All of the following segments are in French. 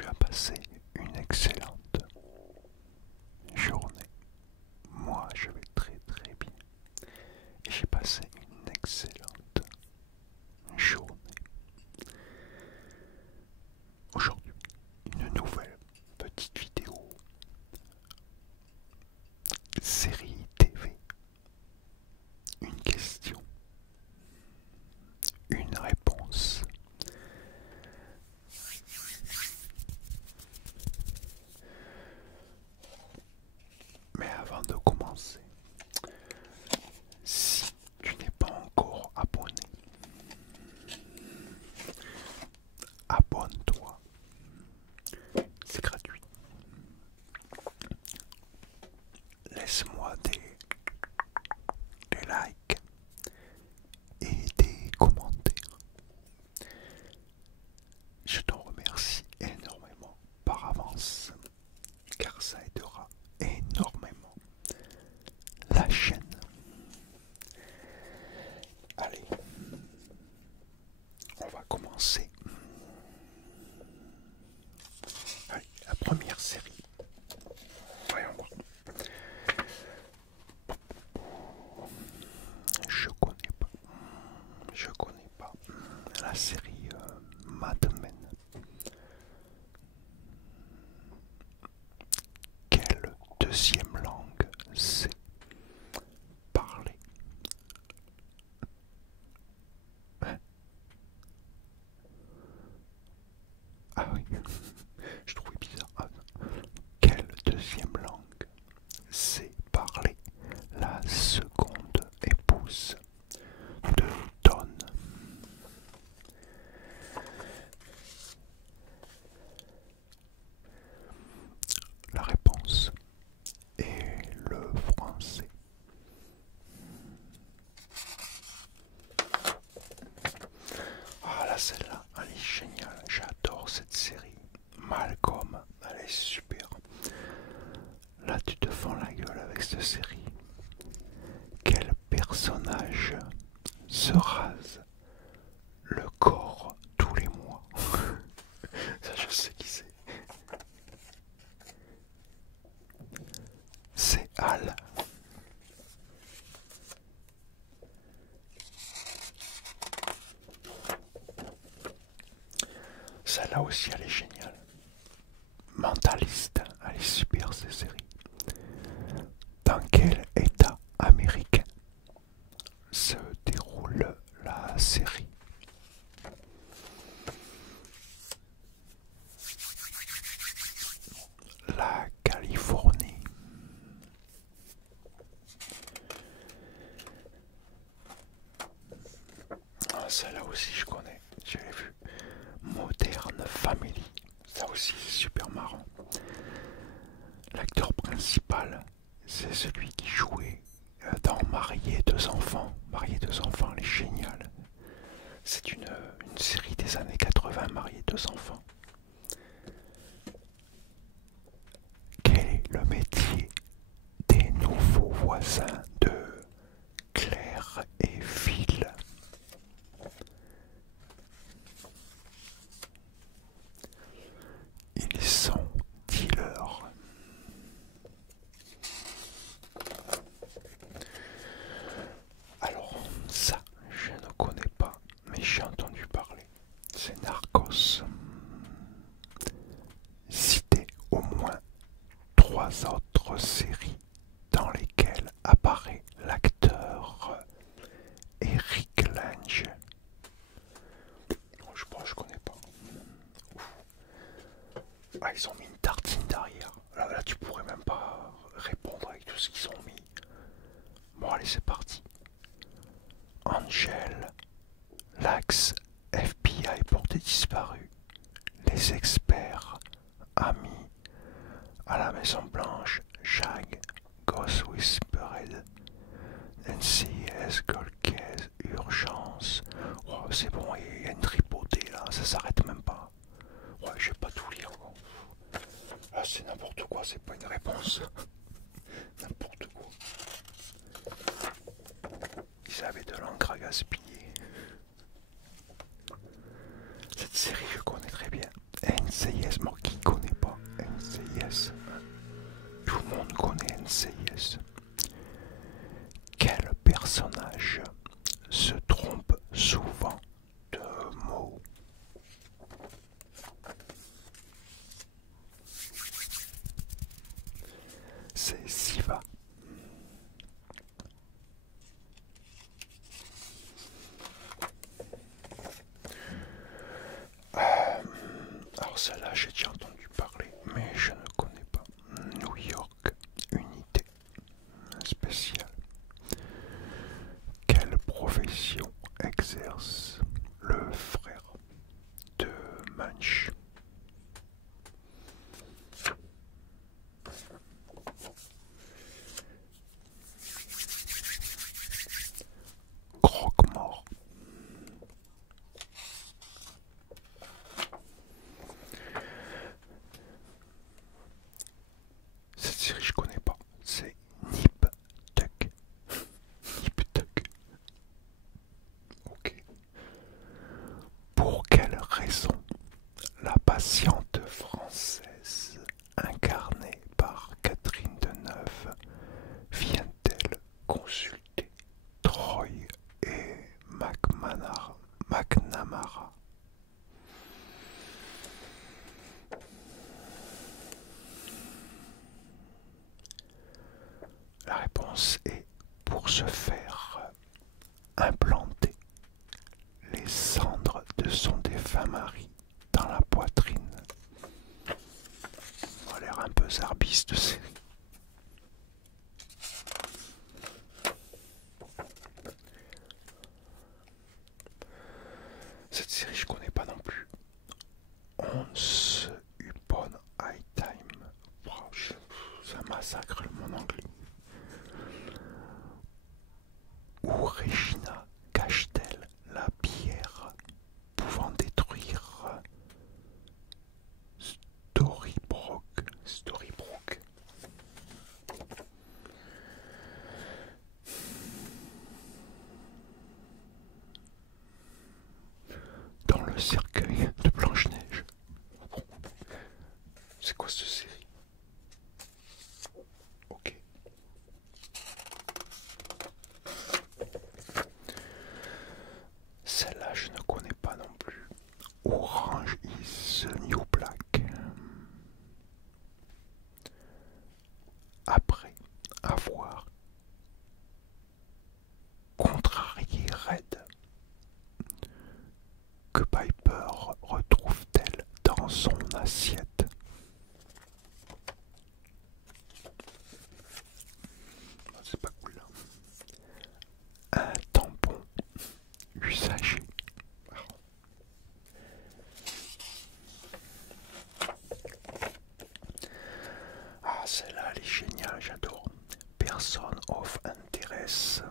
tu as passé une excellente journée. Moi, je vais très très bien. Et j'ai passé une excellente journée. Aujourd'hui, une nouvelle petite vidéo, série TV, une question, une réponse. Mais avant de commencer, si tu n'es pas encore abonné, abonne-toi, c'est gratuit. Laisse-moi des likes et des commentaires. Je t'en remercie énormément par avance, car ça aidera énormément la chaîne. Allez, on va commencer. Allez, la première série. Voyons voir. Je connais pas la série Mad Men. Quelle deuxième langue c'est parler? Hein? Ah oui, je trouvais bizarre. Ah, quelle deuxième langue c'est parler la seconde épouse de Don? La réponse est le français. Ah là, celle-là, elle est géniale. J'adore cette série. Malcolm, elle est super. Là, tu te fends la gueule avec cette série. Quel personnage se rase le corps tous les mois? Ça, je sais qui c'est. C'est Al. Celle-là aussi, elle est géniale. Mentaliste, elle est super cette série. Dans quel état américain se déroule la série? La Californie. Ah, celle-là aussi je connais, je l'ai vu. Modern Family, ça aussi c'est super marrant. L'acteur principal, c'est celui qui jouait dans Marié deux enfants. Marié deux enfants, elle est géniale. C'est une série des années 80, Marié deux enfants. Quel est le métier des nouveaux voisins de Claire et Phil? Ils sont dealers. Alors, ça, je ne connais pas, mais j'ai entendu parler. C'est Narcos. Citez au moins 3 autres séries dans lesquelles apparaît l'acteur Eric Lange. Je pense que je connais pas. Ah, ils ont mis une tartine derrière. Là, tu pourrais même pas répondre avec tout ce qu'ils ont mis. Bon, allez, c'est parti. Angel, Lax, FBI pour des disparus, les experts, Amis, à la Maison Blanche, Jag, Ghost Whispered, NCIS, Cold Case, Urgence. Oh, c'est bon, il y a une tripotée là, ça s'arrête même pas. Ouais, je vais pas tout lire. Là, c'est n'importe quoi, c'est pas une réponse. N'importe quoi. Ils avaient de l'encre à gaspiller. Cette série, je connais très bien. NCIS Monkey. celle-là, j'ai déjà entendu parler, mais je ne connais pas. New York, unité spéciale. Quelle profession exerce le frère de Munch? Croque-mort. Cette série je connais pas. C'est Nip Tuck. Nip Tuck. Ok. Pour quelle raison la patiente française incarnée par Catherine Deneuve vient-elle consulter Troy et McNamara? La réponse est pour se faire implanter les cendres de son défunt mari dans la poitrine. Ça a l'air un peu Zarbis de série. Cette série je connais pas non plus. Once Upon a Time. Wow, ça massacre mon anglais. Où Regina cache-t-elle la pierre pouvant détruire Storybrooke. Dans le cercueil de Blanche-Neige. Bon. C'est quoi cette série? Ok. Celle-là, je ne connais pas non plus. Orange is the New Black. Après avoir contrarié Red, que Piper retrouve-t-elle dans son assiette? C'est pas cool là. Un tampon usagé. Ah, celle-là, elle est géniale, j'adore. Person of Interest.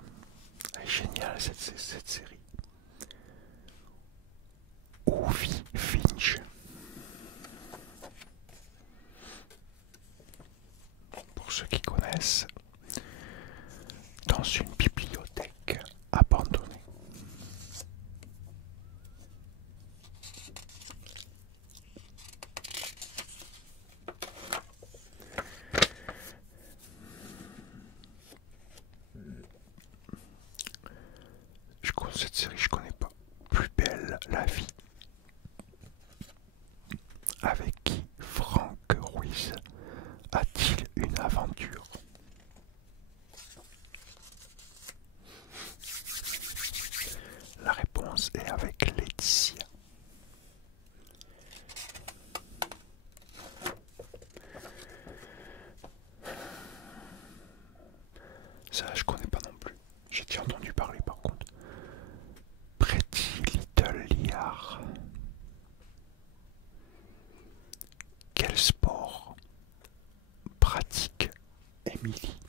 Elle est géniale cette série. Où vit Finch? Pour ceux qui connaissent, dans une bibliothèque abandonnée. Cette série je connais pas. Plus belle la vie. Avec qui Frank Ruiz a-t-il une aventure? La réponse est avec Laetitia. Ça je connais pas non plus. J'ai déjà entendu parler par contre. Pretty Little Liar. Quel sport pratique Emily?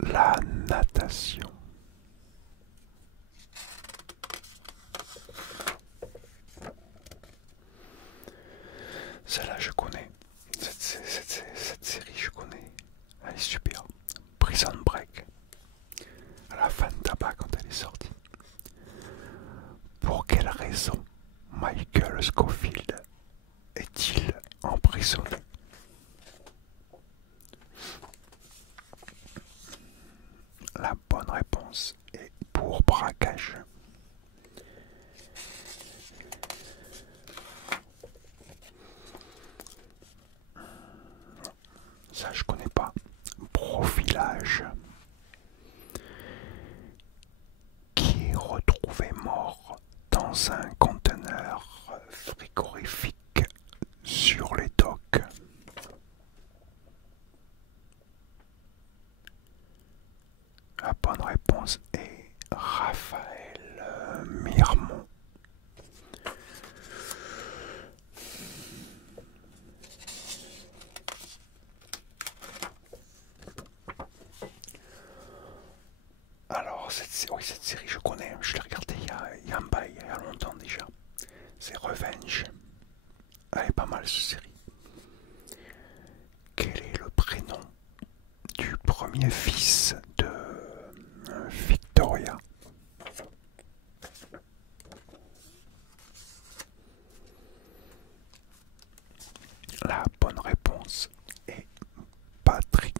La natation. Celle-là je connais. Cette série je connais. Elle est super. Prison Break. Elle a fan tabac quand elle est sortie. Pour quelle raison Michael Scofield est-il emprisonné? La bonne réponse est pour braquage. Ça je connais pas. Profilage. Qui est retrouvé dans un conteneur frigorifique sur les docks? La bonne réponse est Raphaël Mirmont. Alors, cette série, je connais, je l'ai regardée il y a un bail, il y a longtemps déjà. C'est Revenge. Elle est pas mal, cette série. Quel est le prénom du premier fils de Victoria? La bonne réponse est Patrick.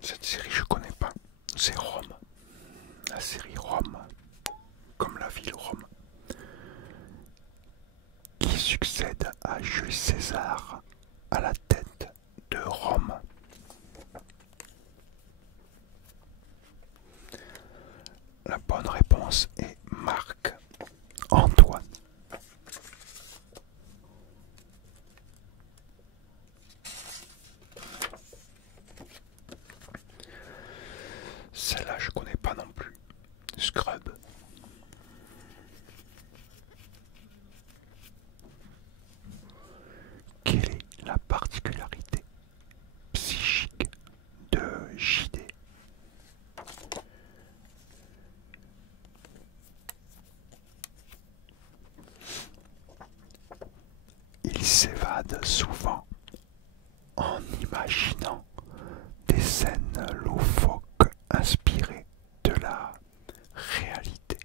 Cette série, je connais pas. C'est Rome. La série Rome, comme la ville Rome, qui succède à Jules César à la tête de Rome. La bonne réponse est Marc Antoine. Celle-là, je connais pas non plus. Scrub. Quelle est la particularité psychique de JD? Il s'évade souvent en imaginant des scènes loufoques inspirées de la réalité.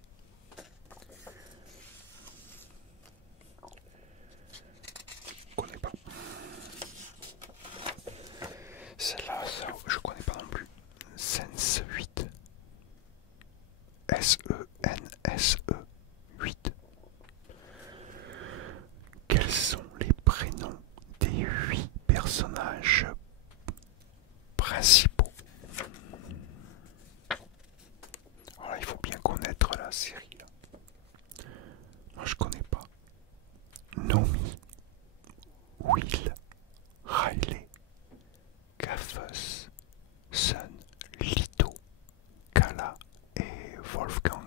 Je connais pas. Celle-là, je connais pas non plus. Sense 8. SENSE 8. Quels sont les prénoms des 8 personnages principaux? Voilà, il faut bien connaître la série là. Moi je connais pas. Nomi, Will, Riley, Cafus, Sun, Lito, Kala et Wolfgang.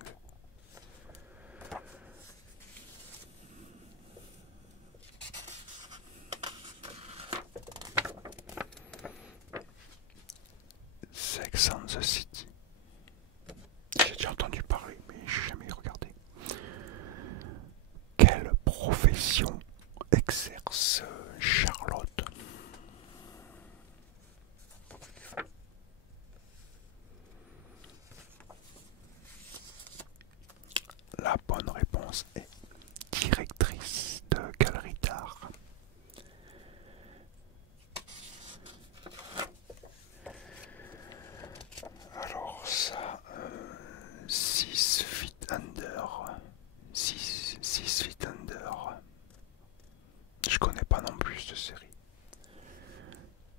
Sex and the City. J'ai déjà entendu parler, mais j'ai jamais regardé. Quelle profession exerce Charlotte? La bonne réponse est directrice de galerie d'art. Alors ça, 6 feet under. 6 feet under. Je connais pas non plus de série.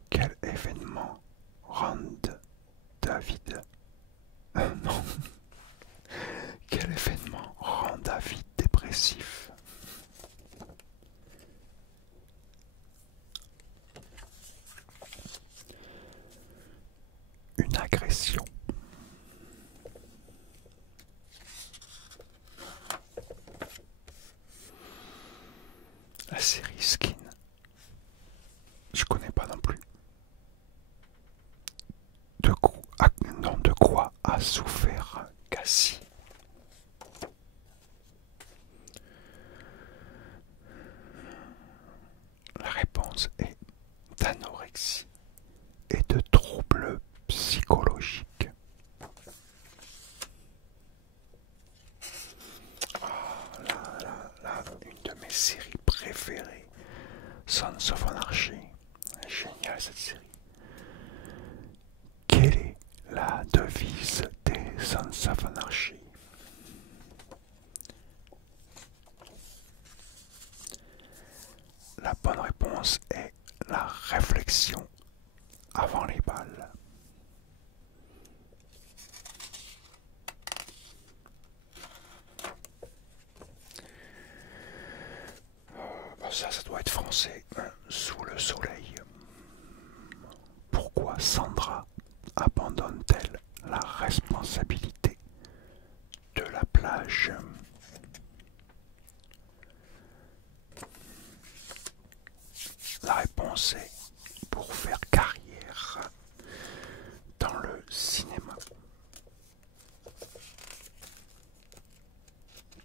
Quel événement rend David... non. Quel événement rend David dépressif? Une agression. La série Skin. Je connais pas non plus. De quoi a souffert Cassie? La réponse est d'anorexie et de troubles psychologiques. Là, une de mes séries préférées, Sons of Anarchy. Génial cette série. Quelle est la devise des Sons of Anarchy? La bonne réponse est la réflexion sous le soleil. Pourquoi Sandra abandonne-t-elle la responsabilité de la plage? La réponse est pour faire carrière dans le cinéma.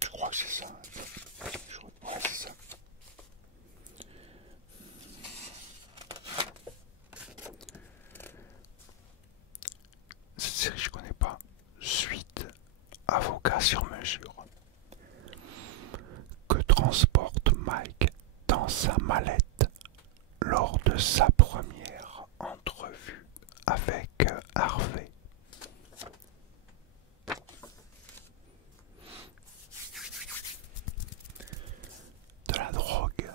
Je crois que c'est ça. Ouais, c'est ça. Cette série je connais pas. Suite, avocat sur mesure. Que transporte Mike dans sa mallette lors de sa première entrevue avec Harvey? De la drogue.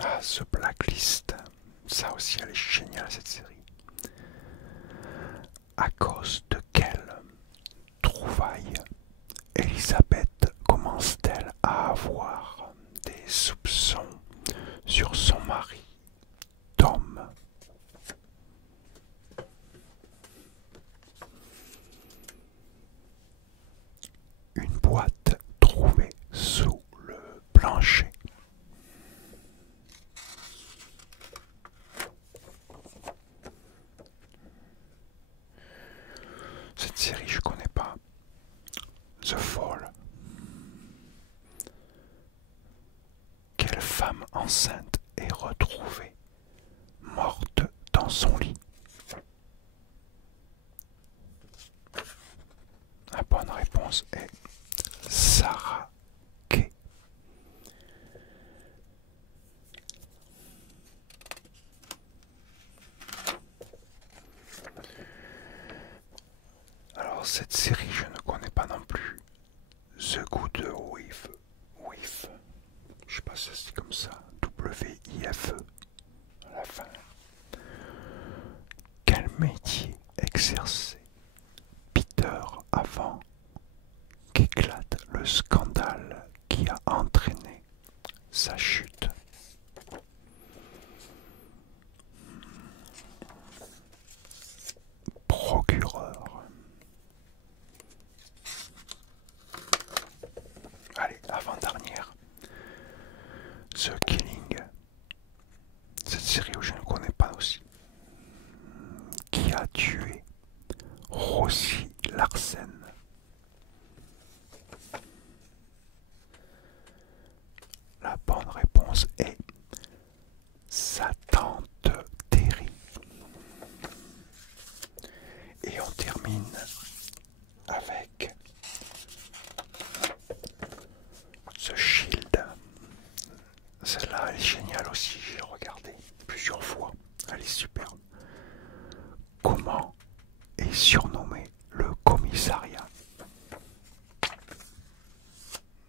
Ah, ce Blacklist, ça aussi elle est géniale cette série. À cause de quelle trouvaille Elisabeth commence-t-elle à avoir des soupçons sur son mari, Tom? Une boîte trouvée sous le plancher. Cette série je connais pas. The Fall. Quelle femme enceinte est retrouvée morte dans son lit? La bonne réponse est Sarah Kay. Alors cette série je ne connais pas non plus. The Good Wife. Je sais pas si c'est comme ça. W-I-F-E à la fin. Quel métier exerçait Peter avant qu'éclate le scandale qui a entraîné sa chute? Procureur. Allez, avant-dernière. The Killing. Cette série où je ne connais pas aussi. Qui a tué Rosie Larsen? La bonne réponse est sa tante Terry. Et on termine avec The Shield. Celle-là, elle est géniale aussi, j'ai regardé plusieurs fois. Elle est superbe. Comment est surnommé le commissariat?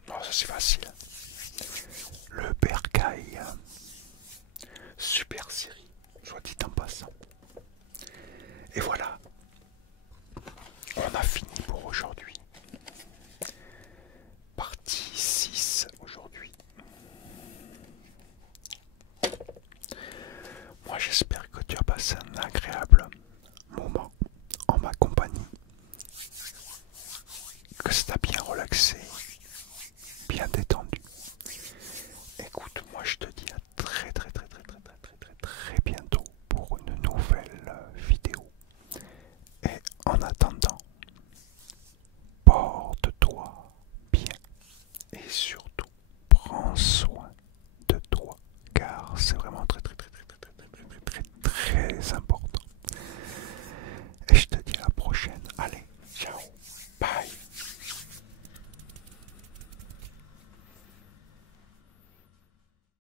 Non, ça c'est facile. Le Bercail. Super série, soit dit en passant. Et voilà,